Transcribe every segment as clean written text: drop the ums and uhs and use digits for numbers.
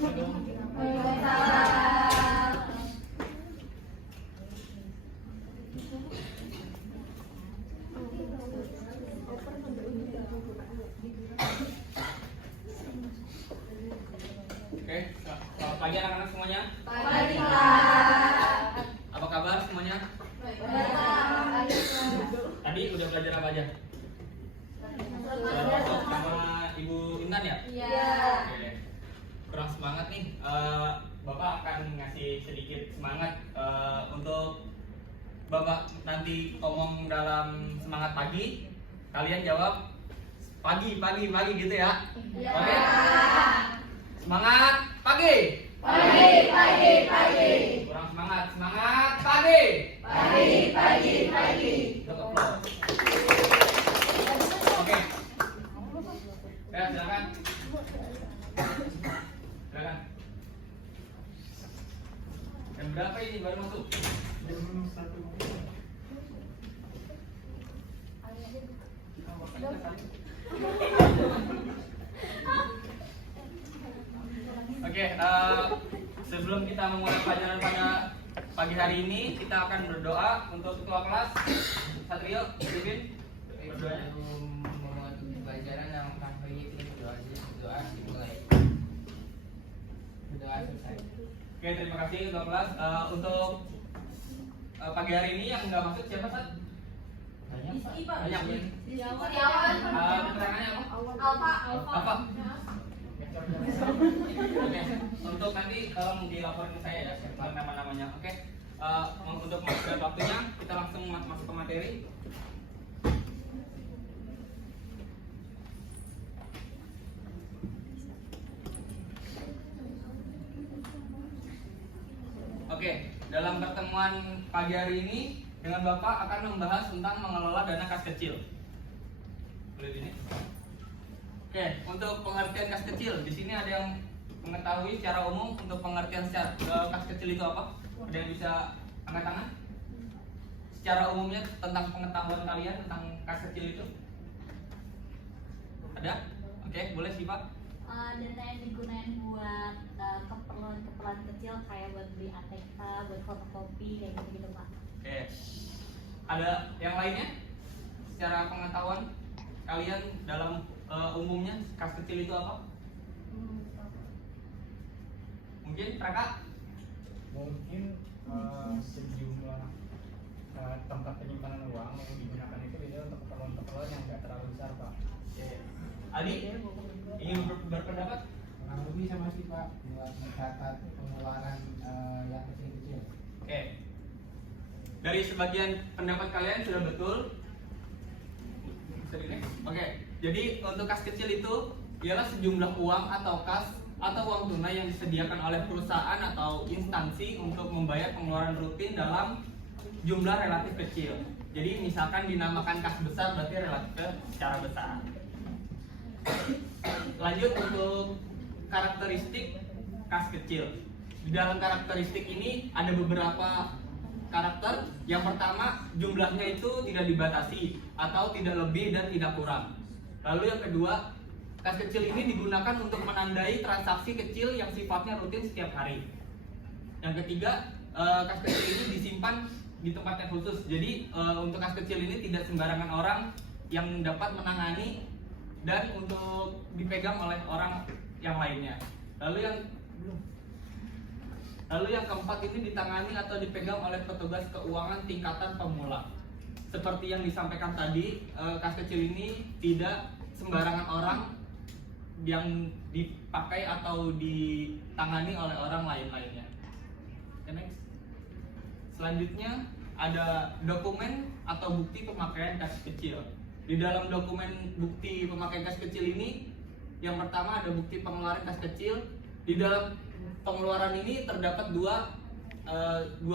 Oke, pagi anak-anak semuanya. Pagi, Pak. Apa kabar semuanya? Tadi udah belajar apa aja? Sama Ibu Intan ya? Iya. Oke. Kurang semangat nih. Bapak akan ngasih sedikit semangat untuk Bapak nanti ngomong dalam semangat pagi. Kalian jawab pagi gitu ya? Iya. Oke. Semangat pagi. Pagi. Kurang semangat pagi. Pagi. Untuk applause. Oke. Ya, silakan. Silakan. Jam berapa ini baru masuk? Jam 1. Oke, sebelum kita memulai pelajaran pada pagi hari ini, kita akan berdoa untuk ketua kelas Satrio, Bibin. Berdoanya. Memasuki pelajaran yang hari ini berdoa dimulai. Berdoa selesai. Oke, terima kasih ketua kelas. Untuk pagi hari ini yang nggak masuk siapa, Sat? Banyak Pak. Banyak. Keterangannya apa? Apa? Oke, untuk nanti tolong dilaporin ke saya ya, nama-namanya. Oke, untuk masuk waktunya kita langsung masuk ke materi. Oke, dalam pertemuan pagi hari ini dengan Bapak akan membahas tentang mengelola dana kas kecil. Boleh ini? Oke, untuk pengertian kas kecil, di sini ada yang mengetahui secara umum untuk pengertian kas kecil itu apa? Ada yang bisa angkat tangan? Secara umumnya tentang pengetahuan kalian tentang kas kecil itu? Ada? Oke, boleh sih Pak. Dana yang digunakan buat keperluan kecil kayak buat beli ATK, buat fotokopi kayak gitu Pak. Oke. Ada yang lainnya? Secara pengetahuan kalian dalam umumnya kas kecil itu apa? Mungkin Raka? Mungkin sejumlah tempat penyimpanan uang yang digunakan itu biasanya untuk keperluan yang nggak terlalu besar, Pak. Oke. Adi? Ingin berpendapat? Kurang lebih sama sih Pak, buat mencatat pengeluaran yang kecil-kecil. Oke. Dari sebagian pendapat kalian sudah betul. Oke. Jadi untuk kas kecil itu ialah sejumlah uang atau kas atau uang tunai yang disediakan oleh perusahaan atau instansi untuk membayar pengeluaran rutin dalam jumlah relatif kecil. Jadi misalkan dinamakan kas besar berarti relatif secara besar. Lanjut untuk karakteristik kas kecil. Di dalam karakteristik ini ada beberapa karakter. Yang pertama, jumlahnya itu tidak dibatasi atau tidak lebih dan tidak kurang. Lalu yang kedua, kas kecil ini digunakan untuk menandai transaksi kecil yang sifatnya rutin setiap hari. Yang ketiga, kas kecil ini disimpan di tempat yang khusus. Jadi untuk kas kecil ini tidak sembarangan orang yang dapat menangani dan untuk dipegang oleh orang yang lainnya. Lalu yang keempat ini ditangani atau dipegang oleh petugas keuangan tingkatan pemula. Seperti yang disampaikan tadi, kas kecil ini tidak sembarangan orang yang dipakai atau ditangani oleh orang lain-lainnya. Next. Selanjutnya ada dokumen atau bukti pemakaian kas kecil. Di dalam dokumen bukti pemakaian kas kecil ini, yang pertama ada bukti pengeluaran kas kecil. Di dalam pengeluaran ini terdapat dua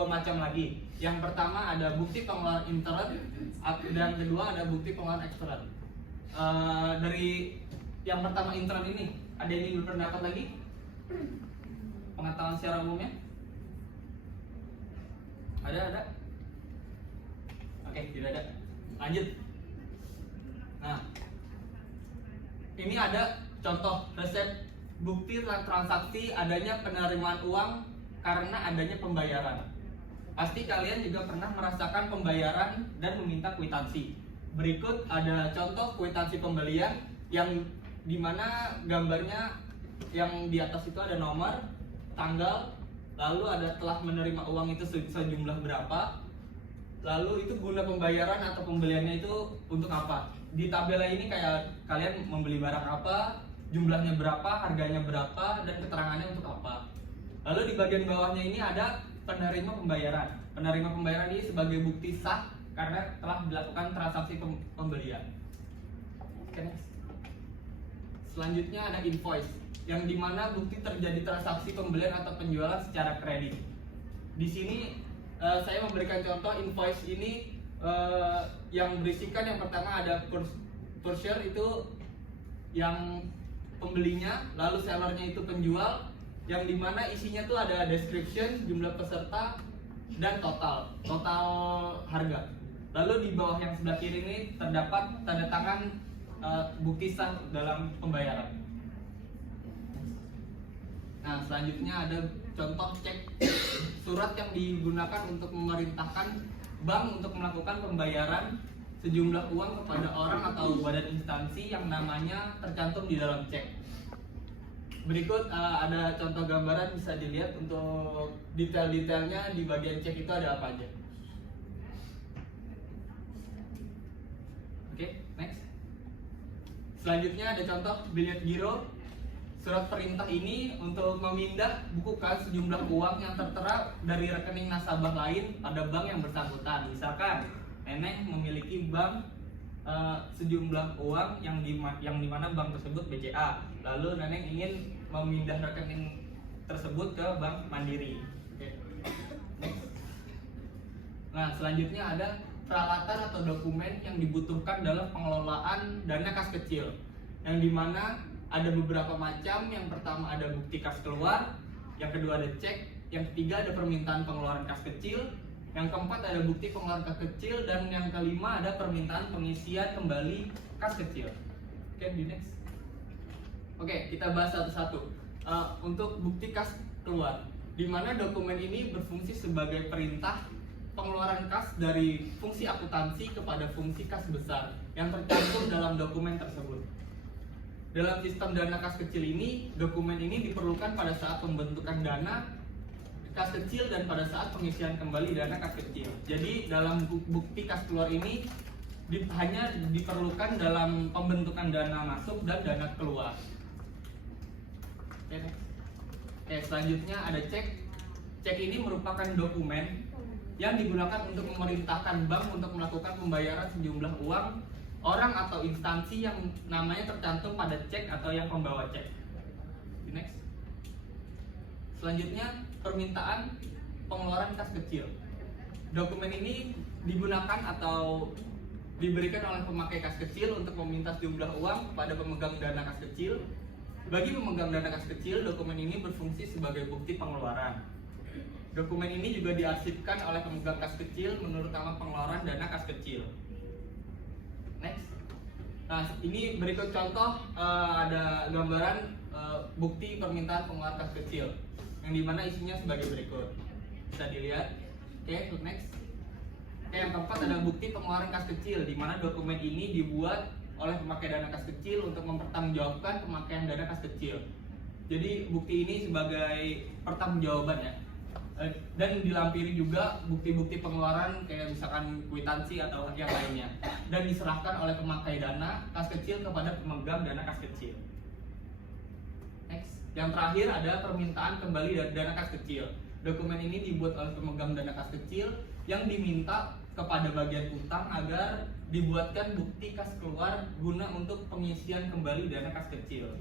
macam lagi. Yang pertama ada bukti pengeluaran intern dan kedua ada bukti pengeluaran ekstern. Dari yang pertama intern ini, ada yang ingin berpendapat lagi? Pengetahuan secara umumnya? Ada? Oke, tidak ada. Lanjut. Nah, ini ada contoh resep bukti transaksi adanya penerimaan uang karena adanya pembayaran. Pasti kalian juga pernah merasakan pembayaran dan meminta kwitansi. Berikut ada contoh kwitansi pembelian yang dimana gambarnya yang di atas itu ada nomor, tanggal, lalu ada telah menerima uang itu sejumlah berapa, lalu itu guna pembayaran atau pembeliannya itu untuk apa. Di tabel ini kayak kalian membeli barang apa, jumlahnya berapa, harganya berapa, dan keterangannya untuk apa. Lalu di bagian bawahnya ini ada penerima pembayaran. Penerima pembayaran ini sebagai bukti sah karena telah dilakukan transaksi pembelian. Oke, next. Selanjutnya ada invoice, yang dimana bukti terjadi transaksi pembelian atau penjualan secara kredit. Di sini saya memberikan contoh invoice ini yang berisikan yang pertama ada purchaser itu yang pembelinya, lalu sellernya itu penjual, yang dimana isinya tuh ada description, jumlah peserta, dan total harga. Lalu di bawah yang sebelah kiri ini terdapat tanda tangan bukti sah dalam pembayaran. Nah, selanjutnya ada contoh cek, surat yang digunakan untuk memerintahkan bank untuk melakukan pembayaran sejumlah uang kepada orang atau badan instansi yang namanya tercantum di dalam cek. Berikut ada contoh gambaran, bisa dilihat untuk detail-detailnya di bagian cek itu ada apa aja. Oke, next. Selanjutnya ada contoh bilet giro. Surat perintah ini untuk memindah buku kas sejumlah uang yang tertera dari rekening nasabah lain pada bank yang bersangkutan. Misalkan Neneng memiliki bank sejumlah uang yang dimana bank tersebut BCA. Lalu Neneng ingin memindah rekening tersebut ke Bank Mandiri. Oke. Next. Nah, selanjutnya ada peralatan atau dokumen yang dibutuhkan dalam pengelolaan dana kas kecil, yang dimana ada beberapa macam. Yang pertama ada bukti kas keluar, yang kedua ada cek, yang ketiga ada permintaan pengeluaran kas kecil, yang keempat ada bukti pengeluaran kas kecil, dan yang kelima ada permintaan pengisian kembali kas kecil. Oke, di next. Oke, kita bahas satu-satu. Untuk bukti kas keluar, di mana dokumen ini berfungsi sebagai perintah pengeluaran kas dari fungsi akuntansi kepada fungsi kas besar yang tercantum dalam dokumen tersebut. Dalam sistem dana kas kecil ini, dokumen ini diperlukan pada saat pembentukan dana kas kecil dan pada saat pengisian kembali dana kas kecil. Jadi dalam bukti kas keluar ini hanya diperlukan dalam pembentukan dana masuk dan dana keluar. Oke, selanjutnya ada cek. Cek ini merupakan dokumen yang digunakan untuk memerintahkan bank untuk melakukan pembayaran sejumlah uang orang atau instansi yang namanya tercantum pada cek atau yang pembawa cek. Next. Selanjutnya permintaan pengeluaran kas kecil. Dokumen ini digunakan atau diberikan oleh pemakai kas kecil untuk meminta sejumlah uang kepada pemegang dana kas kecil. Bagi pemegang dana kas kecil, dokumen ini berfungsi sebagai bukti pengeluaran. Dokumen ini juga diarsipkan oleh pemegang kas kecil menurut nama pengeluaran dana kas kecil. Next. Nah, ini berikut contoh ada gambaran bukti permintaan pengeluaran kas kecil, yang dimana isinya sebagai berikut. Bisa dilihat. Oke, next. Oke, yang keempat ada bukti pengeluaran kas kecil, dimana dokumen ini dibuat oleh pemakai dana kas kecil untuk mempertanggungjawabkan pemakaian dana kas kecil. Jadi bukti ini sebagai pertanggungjawaban ya. Dan dilampiri juga bukti-bukti pengeluaran kayak misalkan kwitansi atau yang lainnya, dan diserahkan oleh pemakai dana kas kecil kepada pemegang dana kas kecil. Next. Yang terakhir ada permintaan kembali dari dana kas kecil. Dokumen ini dibuat oleh pemegang dana kas kecil yang diminta kepada bagian utang agar dibuatkan bukti kas keluar guna untuk pengisian kembali dana kas kecil.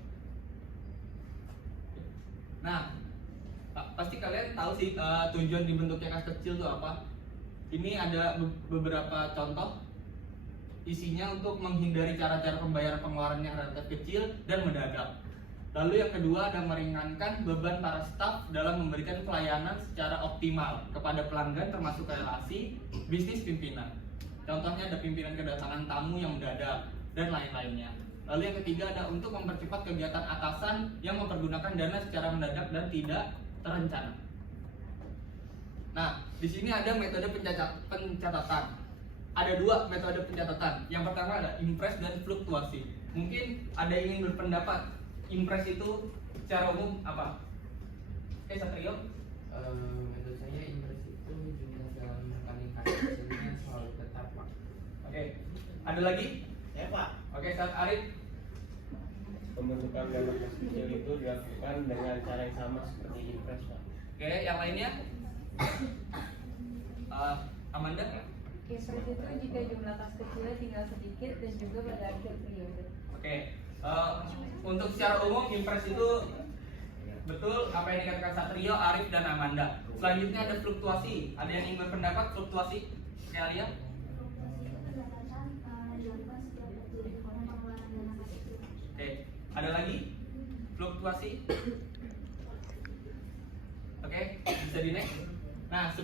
Nah, pasti kalian tahu sih tujuan dibentuknya kas kecil itu apa. Ini ada beberapa contoh. Isinya untuk menghindari cara-cara pembayaran pengeluaran yang relatif kecil dan mendadak. Lalu yang kedua ada meringankan beban para staf dalam memberikan pelayanan secara optimal kepada pelanggan, termasuk relasi bisnis pimpinan. Contohnya ada pimpinan kedatangan tamu yang mendadak dan lain-lainnya. Lalu yang ketiga ada untuk mempercepat kegiatan atasan yang mempergunakan dana secara mendadak dan tidak terencana. Nah, di sini ada metode pencatatan. Ada dua metode pencatatan. Yang pertama ada impres dan fluktuasi. Mungkin ada yang ingin berpendapat, impres itu secara umum apa? Satrio? Menurut saya impres itu jumlah dalam rekening kas kecilnya selalu tetap, Pak. Oke. Ada lagi? Ya Pak, Oke, saat Arif. pembentukan dana kas kecil itu dilakukan dengan cara yang sama seperti impres Pak. Oke, yang lainnya? Amanda? Impres itu jika jumlah kas kecilnya tinggal sedikit dan juga pada akhir periode. Oke. Untuk secara umum impres itu betul apa yang dikatakan Satrio, Arif, dan Amanda. Selanjutnya ada fluktuasi. Ada yang ingin berpendapat fluktuasi? Kalian? Fluktuasi itu pendapatan dilakukan setiap terjadi pengeluaran dana kas kecil. Oke. Ada lagi? Fluktuasi? Oke, bisa di next. Nah,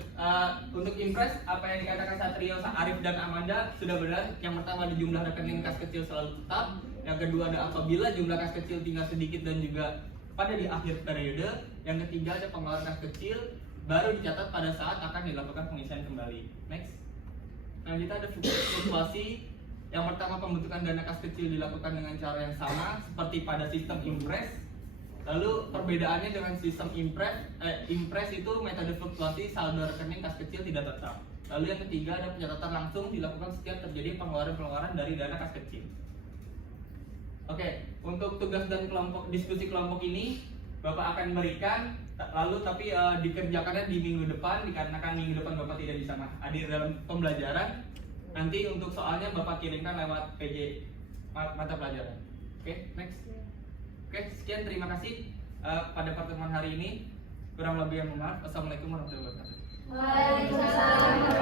untuk impres apa yang dikatakan Satrio, Arif, dan Amanda sudah benar. Yang pertama ada jumlah rekening kas kecil selalu tetap. Yang kedua ada apabila jumlah kas kecil tinggal sedikit dan juga pada di akhir periode. Yang ketiga ada pengeluaran kas kecil baru dicatat pada saat akan dilakukan pengisian kembali. Next. Selanjutnya ada fluktuasi. Yang pertama pembentukan dana kas kecil dilakukan dengan cara yang sama seperti pada sistem impres. Lalu perbedaannya dengan sistem impres itu metode fluktuasi saldo rekening kas kecil tidak tetap. Lalu yang ketiga ada pencatatan langsung dilakukan setiap terjadi pengeluaran dari dana kas kecil. Oke, untuk tugas dan diskusi kelompok ini Bapak akan berikan, lalu tapi dikerjakannya di minggu depan dikarenakan minggu depan Bapak tidak bisa hadir dalam pembelajaran. Nanti untuk soalnya Bapak kirimkan lewat PJ mata pelajaran. Oke, next. Oke, sekian, terima kasih pada pertemuan hari ini. Kurang lebih yang mohon maaf. Wassalamualaikum warahmatullahi wabarakatuh. Waalaikumsalam.